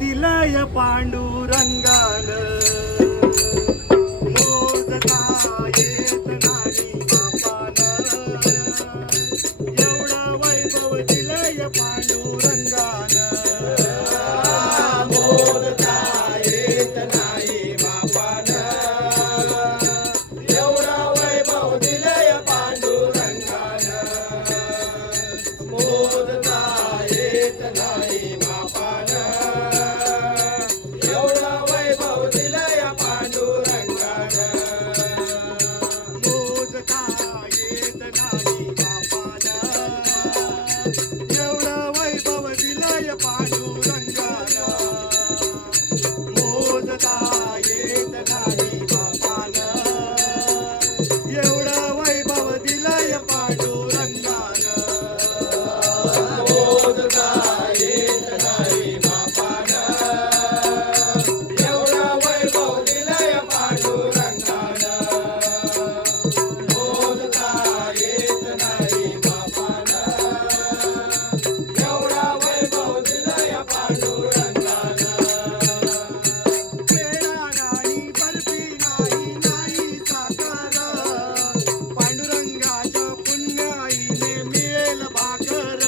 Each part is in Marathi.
दिलय पांडुरंगान मोजता येत नाही बापान एवढं वैभव दिलय पांडुरंगान मोजता येत नाही बापान एवढं वैभव दिलय पांडुरंगान मोजता येत नाही बापान एवढं वैभव दिलय पांडुरंगान मोजता येत नाही बापान एवढं वैभव दिलय पांडुरंगान मोजता येत नाही बापान एवढं वैभव दिलय पांडुरंगान मोजता येत नाही बापान एवढं वैभव दिलय पांडुरंगान मोजता येत नाही बापान एवढं वैभव दिलय पांडुरंगान पेढा नाही बर्फी नाही नाही साखर पांडुरंगाच्या पुण्याईने मिळेल भाकर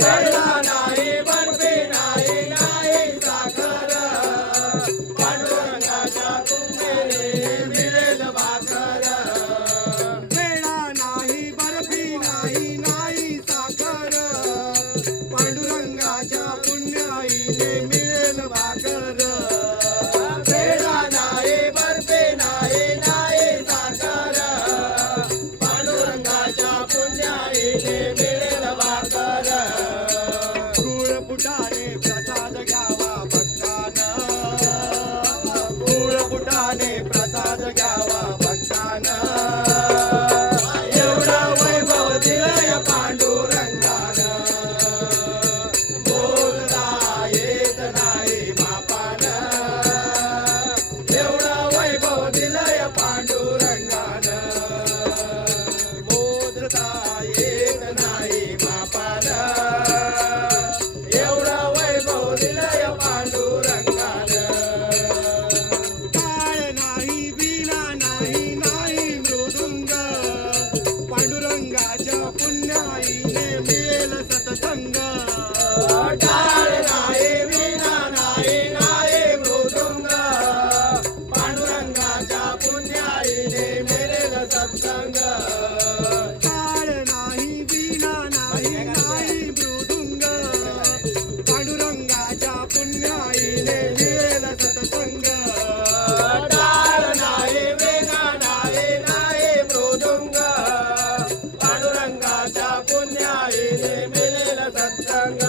पेढा नाही बर्फी नाही नाही साखर पांडुरंगाच्या पुण्याईने मिळेल भाकर पेढा नाही बर्फी नाही नाही साखर पांडुरंगाच्या पुण्याईने मिळेल भाकर पेढा नाही बर्फी नाही नाही साखर पांडुरंगाच्या पुण्याईने मिळेल भाकर गुळ फुटाने प्रसाद घ्यावा भक्तानं गुळ फुटाने प्रसाद घ्यावा भक्तानं एवढं वैभव दिलय पांडुरंगानं बोलता येत नाही बापानं एवढं वैभव दिलय पांडुरंगानं बोलता येत नाही बापानं एवढं वैभव दिलय पांडुरंगानं टाळ नाही वीणा नाही नाही मृदुंग पांडुरंगाच्या पुण्याईने मिळेल सत्संग टाळ नाही वीणा नाही नाही मृदुंग पांडुरंगाच्या पुण्याईने मिळेल सत्संग टाळ नाही वीणा नाही नाही मृदुंग पांडुरंगाच्या पुण्याईने मिळेल सत्संग टाळ नाही वीणा नाही नाही मृदुंग पांडुरंगाच्या पुण्याईने मिळेल सत्संग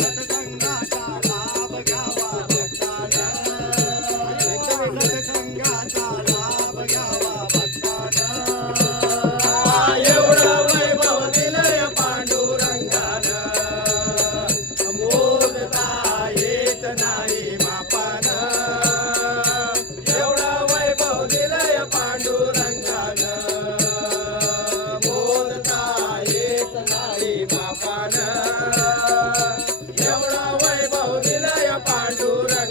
सत्संगाचा लाभ घ्यावा भक्तानं सत्संगाचा लाभ घ्यावा भक्तानं एवढं वैभव दिलय पांडुरंगानं मोजता येत नाही बापानं एवढं वैभव दिलय पांडुरंगानं मोजता येत नाही बापानं एवढं वैभव दिलय पांडुरंगानं